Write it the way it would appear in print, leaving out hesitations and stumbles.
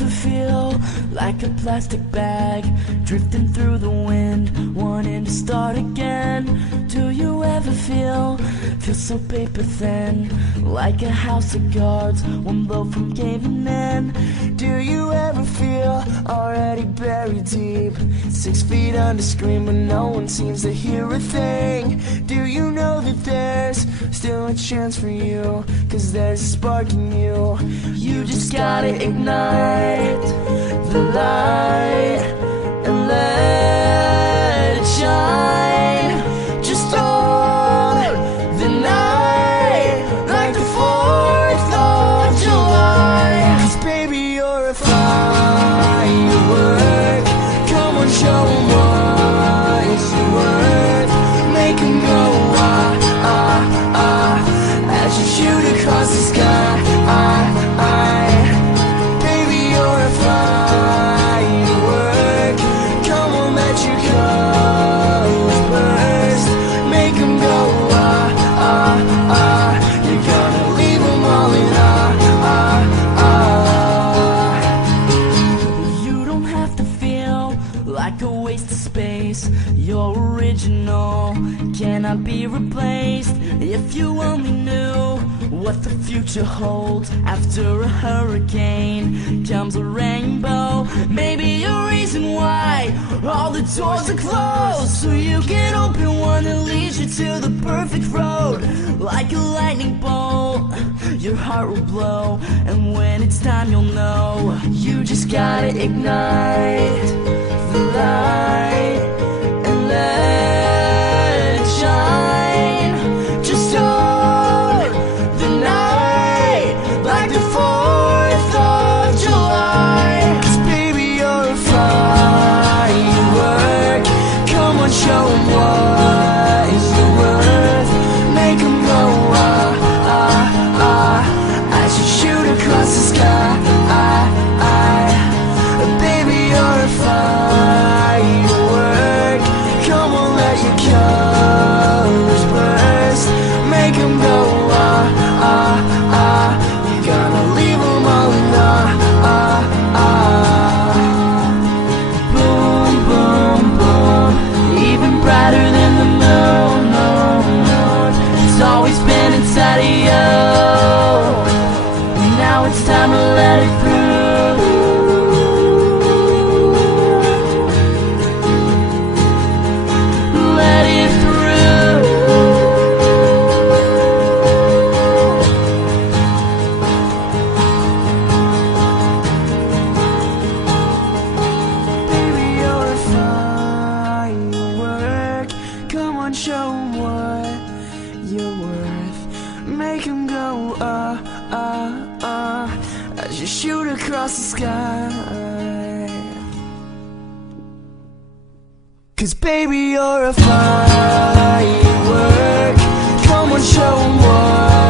ever feel like a plastic bag drifting through the wind, wanting to start again? Do you ever feel so paper thin, like a house of cards, one blow from caving in? Do you ever feel already buried deep, 6 feet under, screaming, no one seems to hear a thing? Do you know that there's still a chance for you, 'cause there's a spark in you? You just gotta ignite the light and let it shine. Just hold the night like the 4th of July. 'Cause baby, you're a firework. Come on, show 'em what it's worth. Make 'em go ah, ah, ah, as you shoot across the sky. Baby, you're a firework. Come on, let your colors burst. Make 'em go ah, ah, ah. You're gonna leave 'em all in You don't have to feel like a waste of space. You're original, cannot be replaced. If you only knew what the future holds. After a hurricane comes a rainbow. Maybe a reason why all the doors are closed, so you can open one that leads you to the perfect road. Like a lightning bolt, your heart will blow, and when it's time you'll know. You just gotta ignite the light and let it shine. Just hold the night like the 4th of July. 'Cause baby, you're a firework. Come on, show 'em what is your worth. Make 'em go ah, ah, ah, as you shoot across the sky. Baby, you're a firework. Come on, let your colors burst. Make 'em go ah, ah, ah. You're gonna leave 'em all in Boom, boom, boom. Even brighter than the moon, moon, moon. It's always been inside of you. Now it's time to let it through. Let it through. Baby, you're a firework. Come on, show 'em what you're worth. Make 'em go ah, ah, ah, as you shoot across the sky. 'Cause baby, you're a firework. Come on, show 'em what